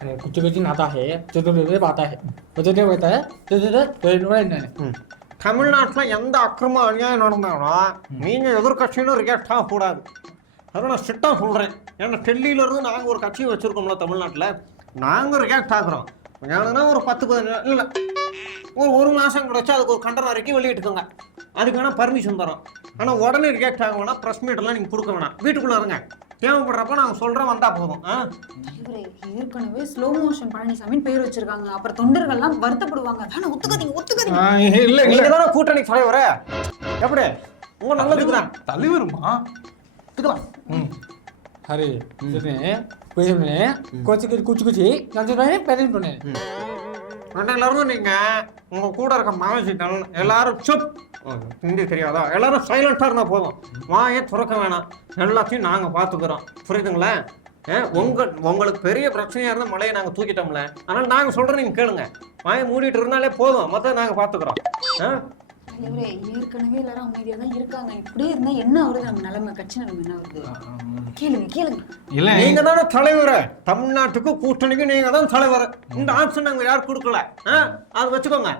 अरे कुछ कुछ नाता है जो तो बाता है तो कहता है तो தமிழ்நாட்டில் எந்த அக்கிரம அநியாயம் நடந்தாலும் நீங்கள் எதிர்கட்சின்னு ரியாக்ட் ஆகக்கூடாது. அதை நான் ஸ்ட்ரிக்டாக சொல்கிறேன். ஏன்னா டெல்லியிலேருந்து நாங்கள் ஒரு கட்சி வச்சுருக்கோம்ல தமிழ்நாட்டில், நாங்கள் ரியாக்ட் ஆகுறோம். ஏன்னா ஒரு 10-15 இல்லை ஒரு மாதம் கிடச்சி அதுக்கு ஒரு கண்டன அறிக்கை வெளியிட்டுக்கோங்க. அதுக்கு வேணால் பர்மிஷன் தரோம். ஆனால் உடனே ரியாக்ட் ஆக வேணாம், ப்ரெஸ் மீட்டெல்லாம் நீங்கள் கொடுக்க வேணாம். வீட்டுக்குள்ளே இருங்க, தேவைப்படுறப்ப நாங்கள் சொல்கிறோம், வந்தால் போதும். ஏற்கனவே ஸ்லோ மோஷன் பழனிசாமின்னு பேர் வச்சிருக்காங்க. அப்புறம் தொண்டர்கள்லாம் வருத்தப்படுவாங்க. வேணா ஒத்துக்காதீங்க. இல்லை நீங்கள் தானே கூட்டணி தலைவர, எப்படி உங்கள் நல்லதுக்கு தான் தலைவருமா? अरे सुने कुछ कुछ कुछ पेरेंट बने அன்னையிலிருந்து நீங்கள் உங்கள் கூட இருக்க மாவசிகள் எல்லாரும் சுப், ஹிந்தி தெரியாதா, எல்லாரும் சைலண்டாக இருந்தால் போதும். வாயை துறக்க வேணாம், எல்லாத்தையும் நாங்கள் பார்த்துக்கிறோம். புரியுதுங்களா? உங்களுக்கு பெரிய பிரச்சனையாக இருந்தால் மழையை நாங்கள் தூக்கிட்டோம்ல, அதனால் நாங்கள் சொல்கிறோம், நீங்கள் கேளுங்க. வாயை மூடிட்டு இருந்தாலே போதும், மொத்தம் நாங்கள் பார்த்துக்குறோம். ஏற்கனவே எல்லாரும் அமைதியா தான் இருக்காங்க. இப்படியே இருந்தா என்ன ஆகுறது? நம்ம நிலைமை, கட்சி நிலைமை என்ன ஆகுது? கேளுங்க. இல்ல நீங்க தானே தலைவர், தமிழ்நாட்டுக்கு கூட்டணிக்கு நீங்க தான் தலைவர். இந்த ஆப்ஷன் நாங்க யாரும் கொடுக்கல, அது வச்சுக்கோங்க.